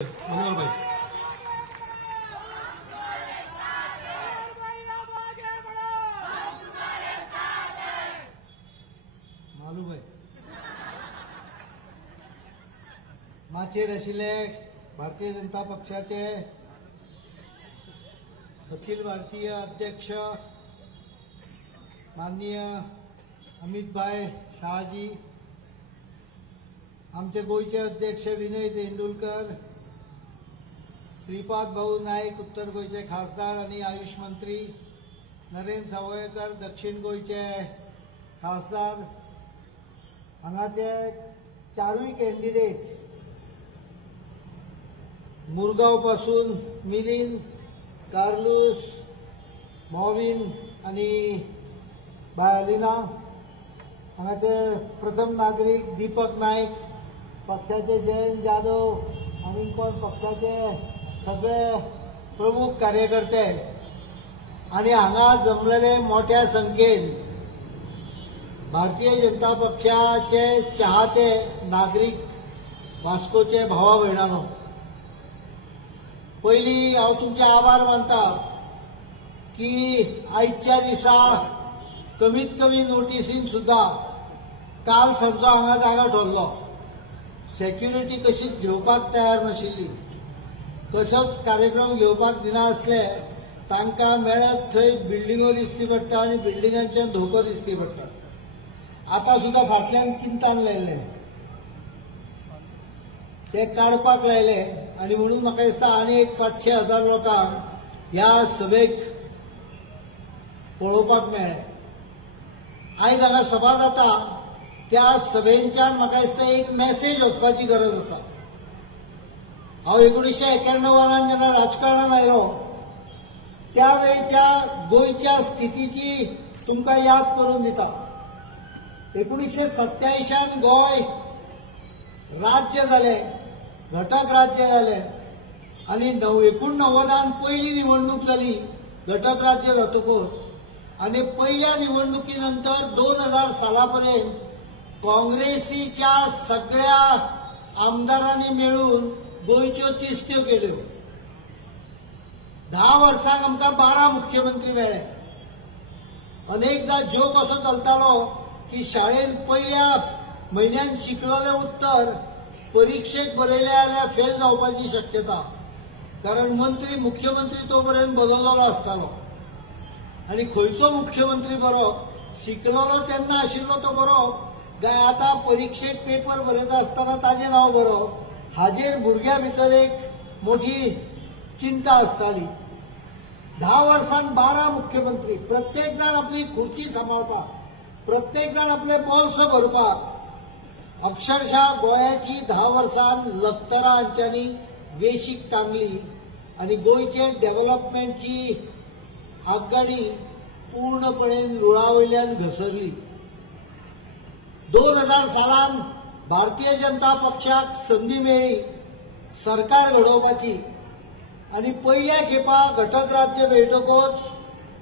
मनोहर भाई मालू भाई माचेर आशिल्ले भारतीय जनता पक्षाचे अखिल भारतीय अध्यक्ष माननीय अमित भाई शहाजी, आमचे गोयचे अध्यक्ष विनय तेंडुलकर, श्रीपाद भाऊ नाईक उत्तर गोयचे खासदार आणि आयुष मंत्री, नरेंद्र सावयकर दक्षिण गोयचे खासदार, हांगाचे चारूय कॅन्डिडेट मुरगांव पासून मिलिंद, कार्लूस, मॉविन आणि बायलिना, हांगाचे प्रथम नागरिक दीपक नाईक, पक्षाचे जयंत जाधव आणि कोण पक्षाचे सगळे प्रमुख कार्यकर्ते आणि हांगा जमलेले मोठ्या संख्येन भारतीय जनता पक्षाचे चाहते नागरिक वास्कोचे भावा भयणानो, पयली हांव तुमचे आभार मानता की आयच्या दिसा कमीत कमी नोटिसीन सुद्धा काल सांजो हांगा जागा ठरलो. सेक्युरिटी कशीच घेवपाक तयार नाशिल्ली, कसोच कार्यक्रम घेवपाक दिनासले, तांकां मेळत थंय बिल्डिंगो दिसती पडटा आनी बिल्डिंगांचे धोको दिसती पडटा. आतां सुद्धा फाटल्यान किंतान लायले ते काडपाक लायले आनी म्हणून म्हाका दिसता आनी एक 500,000 लोकांक ह्या सभेक पळोवपाक मेळ्ळे. आयज हांगा सभा जाता त्या सभेच्यान म्हाका दिसता एक मेसेज वचपाची गरज आसा. हांव 1991 जेन्ना राजकारणांत आयलो त्या वेळच्या गोंयच्या स्थितीची तुमकां याद करून दिता. 1987 गोंय राज्य जालें, घटक राज्य जालें आनी 1989 पयली निवडणूक जाली घटक राज्य जातकूच आनी पयल्या निवडणुकी नंतर 2000 साला पर्यंत काँग्रेसीच्या सगळ्या आमदारांनी मेळून गोंयच्यो तिस्त्यो केल्यो. 10 वर्सांक आमकां 12 मुख्यमंत्री मेळ्ळे. अनेकदा जोक असो चलतालो की शाळेन पयल्या म्हयन्यान शिकलोले उत्तर परीक्षेक बरयले जाल्यार फेल जावपाची शक्यता, कारण मंत्री मुख्यमंत्री तो पर्यंत बदललेलो आसतालो आनी खंयचो मुख्यमंत्री बरो शिकलोलो तेन्ना आशिल्लो तो बरो काय आतां परीक्षेक पेपर बरयता आसतना ताजें नांव बरो, हाजेर भुरग्यां भितर एक मोठी चिंता आसताली. 10 वर्सांत 12 मुख्यमंत्री, प्रत्येक जाण आपली खुर्ची सांबाळपाक, प्रत्येक जाण आपले बोल्स भरपाक. अक्षरशः गोंयाची 10 वर्सांत लखतरा हांच्यांनी वेशीक टांगली आनी गोंयचे डेव्हलपमेंटची आगगाडी पूर्णपणे रुळावयल्यान घसरली. 2000 सालान भारतीय जनता पक्षाक संदी मेळ्ळी सरकार घडोवपाची आनी पहिल्या खेपा घटक राज्य मेळटकूच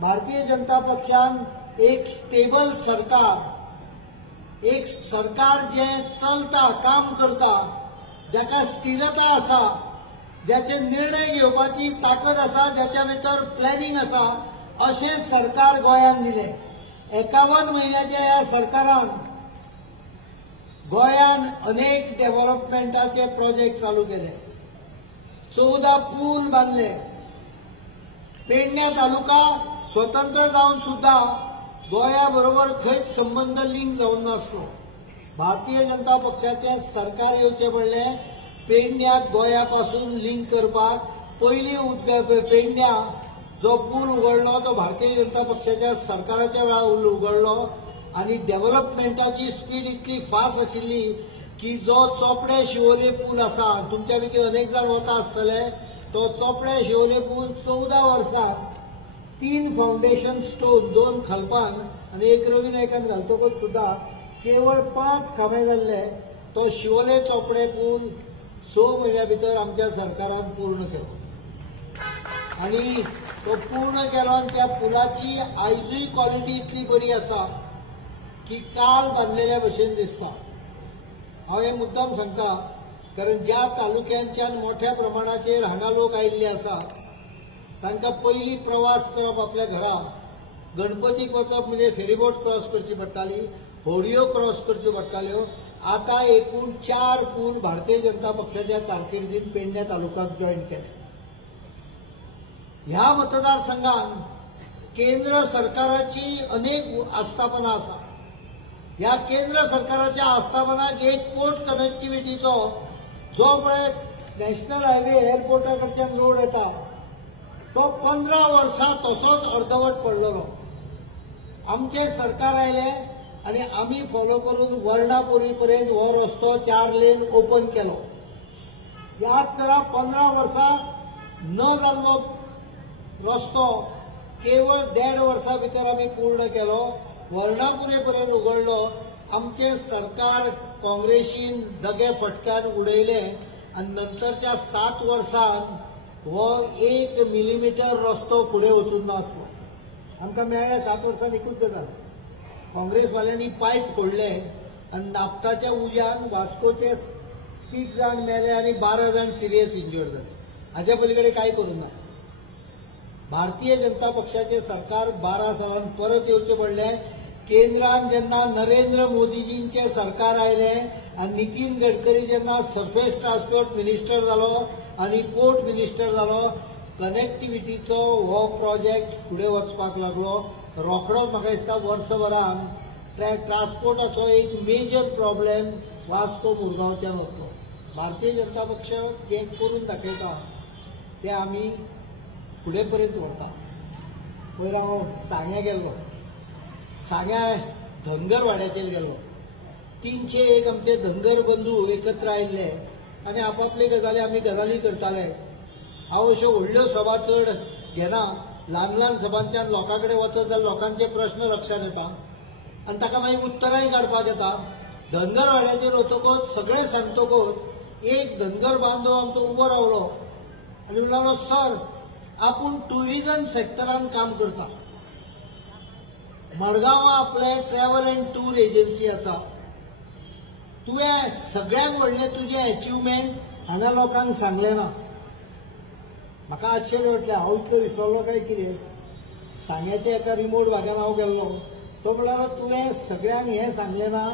भारतीय जनता पक्षान एक स्टेबल सरकार, एक सरकार जे चलता, काम करता, जाका स्थिरता आसा, ज्याचे निर्णय घेवपाची ताकद आसा, ज्याच्या भितर प्लॅनिंग आसा, अशें सरकार गोंयान दिलें. 51 म्हयन्याच्या ह्या सरकारान गोंयान अनेक डेव्हलपमेंटाचे प्रोजेक्ट चालू केले. 14 पूल बांदले. पेडण्या तालुका स्वतंत्र जावन सुद्धा गोंया बरोबर खंयच संबंध लिंक जावन नासलो. भारतीय जनता पक्षाचे सरकार येवचे पडले पेडण्याक गोंया पासून लिंक करपाक. पयली पेडण्या जो पूल उगडलो तो भारतीय जनता पक्षाच्या सरकाराच्या वेळार उगडलो आनी डेव्हलपमेंटाची स्पीड इतली फास्ट आशिल्ली की जो चोपडे शिवोले पूल आसा, तुमच्या पैकी अनेक जाण वता आसतले, तो चोपडे शिवोले पूल 14 वर्सांत 3 फाउंडेशन स्टोन, 2 खलपान आनी 1 रवी नायकान घालतकूच सुद्धा केवळ 5 खांबे जाल्ले. तो शिवोले चोपडे पूल 6 म्हयन्या भितर आमच्या सरकारान पूर्ण केलो आनी तो पूर्ण केलो आनी त्या पुलाची आयजूय क्वॉलिटी इतली बरी आसा की काल बांदलेल्या भशेन दिसता. हांव हे मुद्दाम सांगता कारण ज्या तालुक्यांच्यान मोठ्या प्रमाणाचेर हांगा लोक आयिल्ले आसा तांकां पयलीं प्रवास करप आपल्या घरा गणपतीक वचप म्हणजे फेरीबोट क्रॉस करची पडटाली, होडयो क्रॉस करच्यो पडटाल्यो. आता एकूण 4 पूल भारतीय जनता पक्षाच्या कारकिर्दीत पेडण्या तालुक्यात जॉईन केले. ह्या मतदारसंघात केंद्र सरकाराची अनेक आस्थापना आसा. ह्या केंद्र सरकाराच्या आस्थापनाक एक पोर्ट कनेक्टिव्हिटीचो जो पळय नॅशनल हायवे एअरपोर्टा कडच्यान रोड येता तो 15 वर्सां तसोच अर्दवट पडलेलो. आमचे सरकार आयले आनी आमी फॉलो करून वर्णापुरी पर्यंत हो रस्तो 4 लेन ओपन केलो. याद करा 15 वर्सां न जाल्लो रस्तो केवळ 1.5 वर्सां भितर आमी पूर्ण केलो. वर्णापुरे पर्यंत उगडलो. आमचे सरकार काँग्रेसीन दगे फटक्यान उडयले आनी नंतरच्या 7 वर्सांत हो 1 मिलीमीटर रस्तो फुडें वचून नासलो. आमकां मेळ्ळें 7 वर्सांत एकूच गजाल, काँग्रेसवाल्यांनी पायप फोडले आनी नाफ्ताच्या उज्यान वास्कोचे 30 जाण मेले आनी 12 जाण सिरियस इंजर्ड जाले. हाच्या पलीकडे कांय करूंक ना. भारतीय जनता पक्षाचे सरकार 12 सालांत परत येवचें पडलें. केंद्रान जेन्ना नरेंद्र मोदीजींचे सरकार आयले आनी नितीन गडकरी जेन्ना सरफेस ट्रान्सपोर्ट मिनिस्टर जालो आनी पोर्ट मिनिस्टर जालो, कनेक्टिव्हिटीचो हो प्रोजेक्ट फुडें वचपाक लागलो. रोखडोच म्हाका दिसता वर्सभरान ट्रान्सपोर्टाचो एक मेजर प्रॉब्लेम वास्को मुरगांवच्यान वतलो. भारतीय जनता पक्ष जे करून दाखयता ते आमी फुडें पर्यंत व्हरता. पयर हांव सांग्या गेल्लो, सांग्या धनगर वाड्याचेर गेल्लो. 301 आमचे धनगर बंधू एकत्र आयिल्ले आनी आपापले गजाली करताले. हांव अश्यो व्हडल्यो सभा चड घेना. ल्हान ल्हान सभांच्यान लोकां कडेन वचत जाल्यार लोकांचे प्रश्न लक्षांत येता आनी ताका मागीर उत्तराय काडपाक येता. धनगर वाड्याचेर वतकच सगळें सांगतकच एक धनगर बांदव आमचो उबो रावलो आनी म्हणलो, सर आपूण टुरिझम सेक्टरान काम करता. मडगांवां आपले ट्रॅव्हल अँड टूर एजन्सी आसा. तुवें सगळ्यात व्हडलें तुजें अचिव्हमेंट हांगा लोकांक सांगलें ना. म्हाका आश्चर्य वाटलें. हांव इतलो विसरलो काय कितें. सांग्याच्या एका रिमोट भागान हांव गेल्लो. तो म्हणलो, तुवें सगळ्यांक हें सांगलें ना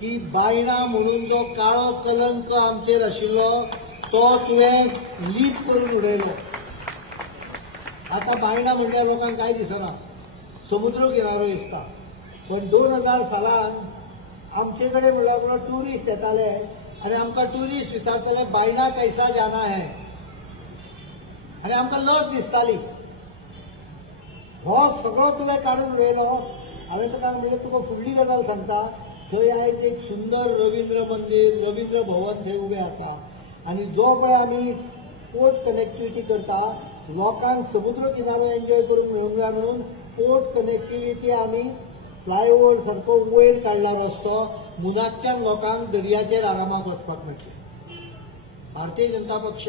की बायणा म्हणून जो काळो कलंक आमचेर आशिल्लो तो तुवें लीप करून उडयलो. आता बायणा म्हणजे लोकांक काय दिसना, समुद्र किनारो दिसता. पण 2000 सालांत आमचे कडेन म्हणल्यार ट्युरिस्ट येताले आनी आमकां ट्युरिस्ट विचारताले बायणा कैसा जाना है आनी आमकां लज दिसताली. हो सगळो तुवें काडून उडयलो. हांवें तुका म्हणजे तुका फुडली गजाल सांगता. थंय आयज एक सुंदर रवींद्र मंदीर, रवींद्र भवन थंय उबें आसा आनी जो पळय आमी पोर्ट कनेक्टिव्हिटी करता लोकांक समुद्र किनारो एन्जॉय करून मेळूंक जाय म्हणून पोर्ट कनेक्टिव्हिटी आमी फ्लायओव्हर सारको वयर काडला रस्तो. मुनाकच्यान लोकांक दर्याचेर आरामाक वचपाक मेळटलें. भारतीय जनता पक्ष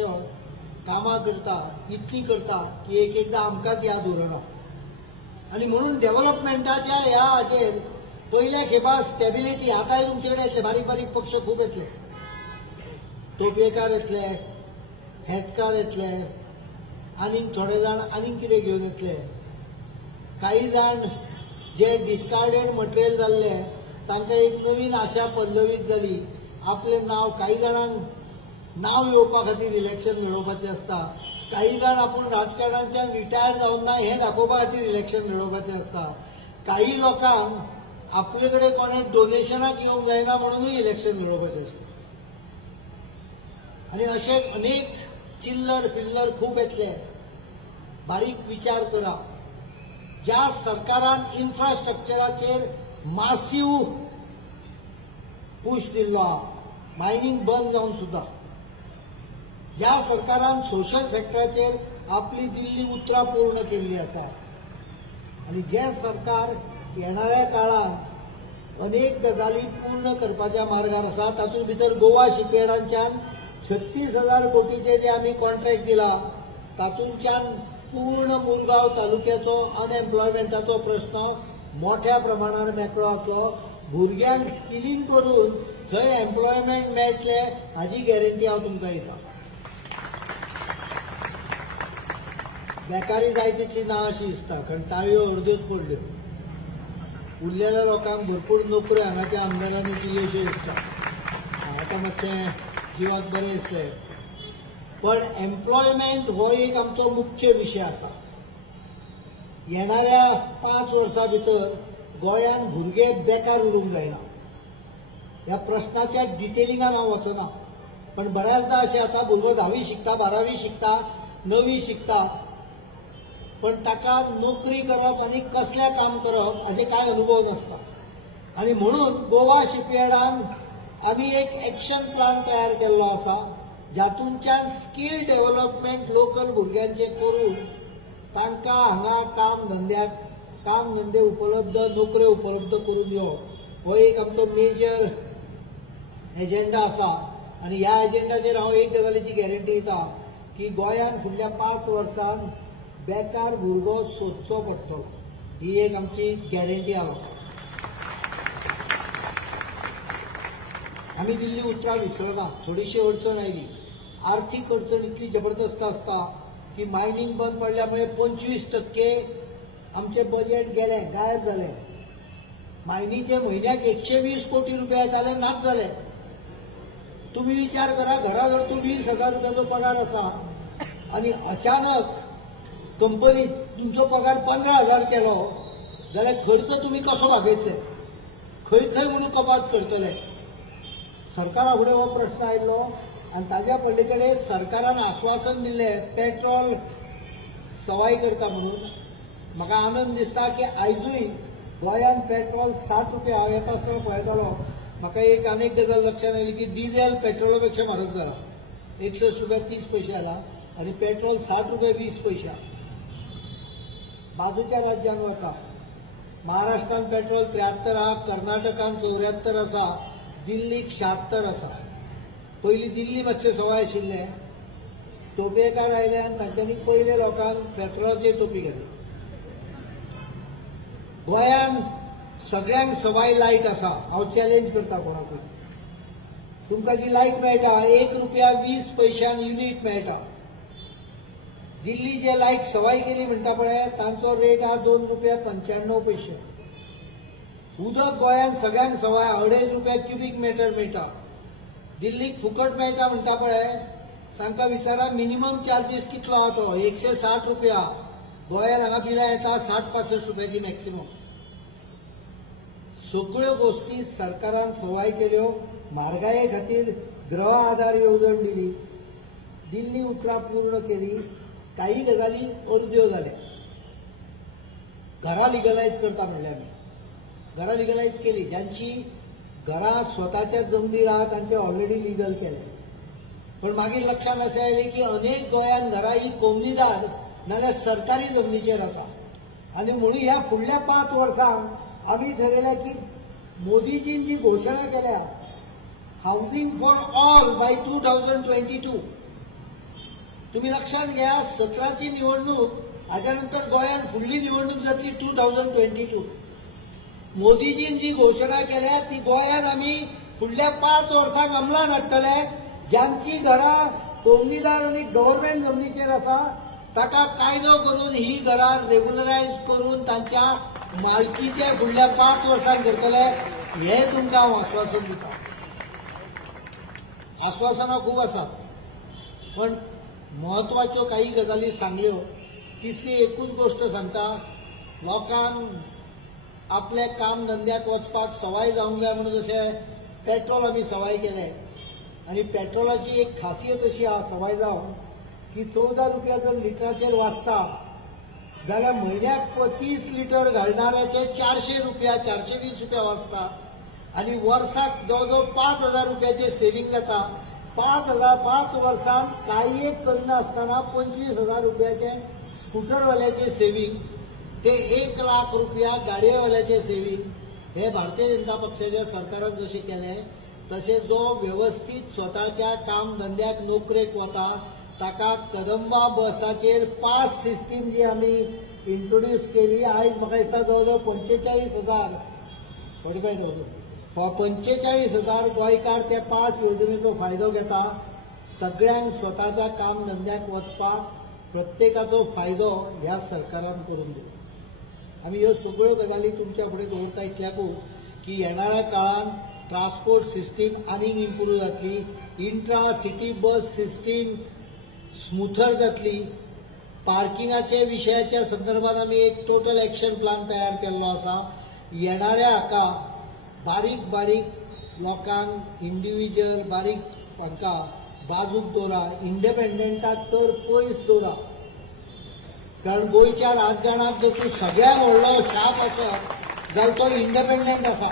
कामां करता, इतली करता की एकदां आमकांच याद उरना. आनी म्हणून डेव्हलपमेंटाच्या ह्या हाचेर पयल्या खेपा स्टॅबिलिटी. आतांय तुमचे कडेन येतले बारीक बारीक पक्ष खूब येतले. टोपयेकार येतले, हेटकार येतले, आनीक थोडे जाण आनीक कितें घेवन येतले. काही जाण जे डिस्कार्डेड मटेरियल जाल्ले तांकां एक नवीन आशा पल्लवीत जाली. आपलें नांव काही जाणांक नांव येवपा खातीर इलेक्शन लडोवपाचें आसता. काही जाण आपूण राजकारणांतल्यान रिटायर जावन ना हें दाखोवपा खातीर इलेक्शन लडोवपाचें आसता. काही लोकांक आपले कडेन कोणें डोनेशनाक येवंक जायना म्हणूनय इलेक्शन लडोवपाचें आसता. आनी अशे अनेक चिल्लर पिल्लर खूब येतले. बारीक विचार करा. ज्या सरकारान इन्फ्रास्ट्रक्चराचेर मासिव पुश दिल्लो आहा, मायनिंग बंद जावन सुद्धा, ज्या सरकारान सोशल सेक्टराचेर आपली दिल्ली उतरां पूर्ण केल्ली आसा आनी जे सरकार येणाऱ्या काळात अनेक गजाली पूर्ण करपाच्या मार्गार आसा. तातूंत भितर गोवा शिपयार्डांच्यान 36,000 कोटीचे जे आमी कॉन्ट्रॅक्ट दिला तातूंतल्यान पूर्ण मुरगांव तालुक्याचो अनएम्प्लॉयमेंटाचो प्रश्न मोठ्या प्रमाणार मेकळो जातलो. भुरग्यांक स्किलिंग करून थंय एम्प्लॉयमेंट मेळटले हाची गॅरंटी हांव तुमकां दितां. बेकारी जाय तितली ना अशी दिसता, कारण ताळयो अर्द्योच पडल्यो. उरलेल्या लोकांक भरपूर नोकऱ्यो हांगाच्या आमदारांनी दिल्यो अशें दिसता. आतां मातशें जिवाक बरें दिसलें. पण एम्प्लॉयमेंट हो एक आमचो मुख्य विशय आसा. येणाऱ्या 5 वर्सां भितर गोंयान भुरगे बेकार उरूंक जायना. ह्या प्रश्नाच्या डिटेलिंगान हांव वचना, पण बऱ्याचदा अशें जाता भुरगो 10वी शिकता, 12वी शिकता, 9वी शिकता, पण ताका नोकरी करप आनी कसलें काम करप हाचे कांय अनुभव नासता. आनी म्हणून गोवा शिपयार्डान आमी एक एक्शन प्लान तयार केल्लो आसा, जातूंतल्यान स्कील डेव्हलपमेंट लोकल भुरग्यांचे करून तांकां हांगा काम धंदे उपलब्ध, नोकऱ्यो उपलब्ध करून दिवप हो एक आमचो मेजर एजेंडा आसा. आनी ह्या एजेंडाचेर हांव एक गजालीची गॅरंटी दितां की गोंयान फुडल्या 5 वर्सांत बेकार भुरगो सोदचो पडटलो. ही एक आमची गॅरंटी आहा. आमी दिल्ली उतरां विसरना. थोडीशी अडचण आयली. आर्थीक अडचण इतली जबरदस्त आसता की मायनिंग बंद पडल्यामुळे 25% आमचे बजेट गेले, गायब जाले. मायनीचे म्हयन्याक 120 कोटी रुपया येताले, नाच जाले. तुम्ही विचार करा, घरा जर तूं 20,000 रुपयाचो पगार आसा आनी अचानक कंपनीत तुमचो पगार 15,000 केलो जाल्यार खर्च तुम्ही कसो भागयतले? खंय म्हणून कपात करतले? सरकारा फुडें हो प्रश्न आयिल्लो आनी ताज्या पलीकडे सरकारान आश्वासन दिलें पेट्रोल सवाय करता म्हणून. म्हाका आनंद दिसता की आयजूय गोंयान पेट्रोल 60 रुपया. हांव येता आसतना पळयतालो, म्हाका एक आनीक गजाल लक्षात आयली की डिझेल पेट्रोला पेक्षा म्हारग जाला. 61 रुपया 30 पैसे जाला आनी पेट्रोल 60 रुपया 20 पैसे. बाजूच्या राज्यांत वता, महाराष्ट्रात पेट्रोल 73 आहा, कर्नाटकान 74 आसा, दिल्लीक 76 आसा. पयलीं दिल्ली मातशें सवाय आशिल्लें. तोपयेकार आयले आनी तांच्यांनी पयले लोकांक पेट्रोलाचेर तोपी घाली. गोंयान सगळ्यांक सवाय लायट आसा. हांव चॅलेंज करता कोणाकूय. तुमकां जी लायट मेळटा 1 रुपया 20 पैशांक युनिट मेळटा. दिल्ली जे लायट सवाय केली म्हणटा पळय तांचो रेट आहा 2 रुपया 95 पैसे. उदक गोंयान सगळ्यांक सवाय 2.5 रुपया क्युबिक मीटर मेळटा. दिल्लीक फुकट मेळटा म्हणटा पळय तांकां विचारा मिनिमम चार्जीस कितलो आहा तो. 160 रुपया. गोंयान हांगा बिलां येता 60-65 रुपयाची मॅक्सिमम. सगळ्यो गोष्टी सरकारान सवाय केल्यो. म्हारगाये खातीर गृह आधार येवजण दिली. दिल्ली उतरां पूर्ण केली. काही गजाली अर्द्यो जाल्या. घरां लिगलायज करता म्हणले आमी. घरां लिगलायज केली. ज्यांची घरां स्वताच्या जमनीर आहा तांचे ऑलरेडी लिगल केले. पण मागीर लक्षात अशें आयलें की अनेक गोंयान घरां ही कोमनीदार नाल्यार सरकारी जमनीचेर आसा. आनी म्हणून ह्या फुडल्या 5 वर्सांक आमी ठरयल्या की मोदीजीन जी घोशणा केल्या हाऊसिंग फॉर ऑल बाय 2022. तुम्ही लक्षात घ्या 17ची निवडणूक हाच्या नंतर गोंयान फुडली निवडणूक जातली 2022. मोदीजीन जी घोशणा केल्या ती गोंयान आमी फुडल्या 5 वर्सांक अंमलान हाडटले. ज्यांची घरां कोमनीदार आनी गव्हर्नमेंट जमनीचेर आसा ताका कायदो करून ही घरां रेग्युलरायज करून तांच्या मालकीचे फुडल्या 5 वर्सांक करतले. हे तुमकां हांव आश्वासन दिता. आश्वासनां खूब आसात पण महत्वाच्यो काही गजाली सांगल्यो. तिसरी एकूच गोष्ट सांगता, लोकांक आपल्या काम धंद्याक वचपाक सवाय जावंक जाय म्हणून जशें पेट्रोल आमी सवाय केले आनी पेट्रोलाची एक खासियत अशी आहा सवाय जावन की 14 रुपया जर लिटराचेर वाचता जाल्यार म्हयन्याक 35 लिटर घालणाऱ्याचे 400 रुपया 420 रुपया वाचता आनी वर्साक जवळजवळ 5,000 रुपयाचे सेव्हिंग जाता. 5 वर्सांत कांय एक करिनासतना 25,000 रुपयाचे स्कूटरवाल्याचे सेव्हिंग ते 1 लाख रुपया गाडयेवाल्याचे सेव्हिंग. हे भारतीय जनता पक्षाच्या सरकारान जशें केलें तशें जो व्यवस्थीत स्वताच्या काम धंद्याक नोकरेक वता ताका कदंबा बसाचेर पास सिस्टीम जी आमी इंट्रोड्यूस केली. आयज म्हाका दिसता जवळजवळ 45,000 45,000 गोंयकार त्या पास योजनेचो फायदो घेता. सगळ्यांक स्वताच्या काम धंद्याक वचपाक प्रत्येकाचो फायदो ह्या सरकारान करून दिला. आमी ह्यो सगळ्यो गजाली तुमच्या फुडें दवरता इतल्याकूच की येणाऱ्या काळात ट्रान्सपोर्ट सिस्टीम आनीक इम्प्रूव्ह जातली, इंट्रा सिटी बस सिस्टीम स्मुथर जातली. पार्किंगाचे विशयाच्या संदर्भात आमी एक टोटल एक्शन प्लान तयार केल्लो आसा. येणाऱ्या हाका बारीक बारीक लोकांक इंडिव्हिज्युअल बारीक हांकां बाजूक दवरा, इंडिपेंडंटाक तर पयस दवरा. कारण गोंयच्या राजकारणात जर तूं सगळ्यात व्हडलो शाप आसत जाल्यार तो इंडिपेंडंट आसा.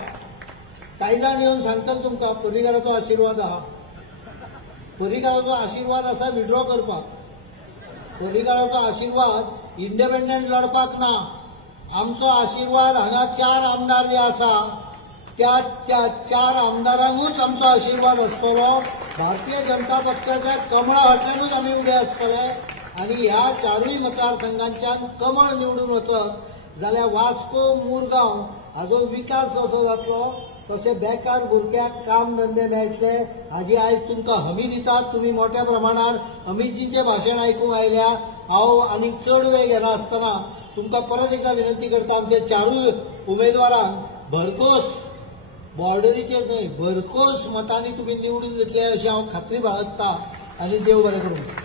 कांय जाण येवन सांगतले तुमकां पर्रीकाराचो आशिर्वाद आहा. पर्रीकाराचो आशिर्वाद आसा विड्रॉ करपाक. पर्रीकाराचो आशिर्वाद इंडिपेंडंट लढपाक ना. आमचो आशिर्वाद हांगा 4 आमदार जे आसा त्या 4 आमदारांकूच आमचो आशिर्वाद आसतलो. भारतीय जनता पक्षाच्या कमळा फाटल्यानूच आमी उबे आसतले आनी ह्या 4य मतदारसंघांच्यान कमळ निवडून वचत जाल्यार वास्को मुरगांव हाचो विकास जसो जातलो तशे बेकार भुरग्यांक काम धंदे मेळटले हाजी आयज तुमकां हमी दितात. तुमी मोठ्या प्रमाणात अमितजींचें भाशण आयकूंक आयल्या. हांव आनीक चड वेळ घेनासतना तुमकां परत एकदा विनंती करता, आमच्या 4य उमेदवारांक भरघोस बॉर्डरीचेर न्हय भरघोस मतांनी तुमी निवडून घेतले अशी हांव खात्री बाळगता आनी देव बरें करूं.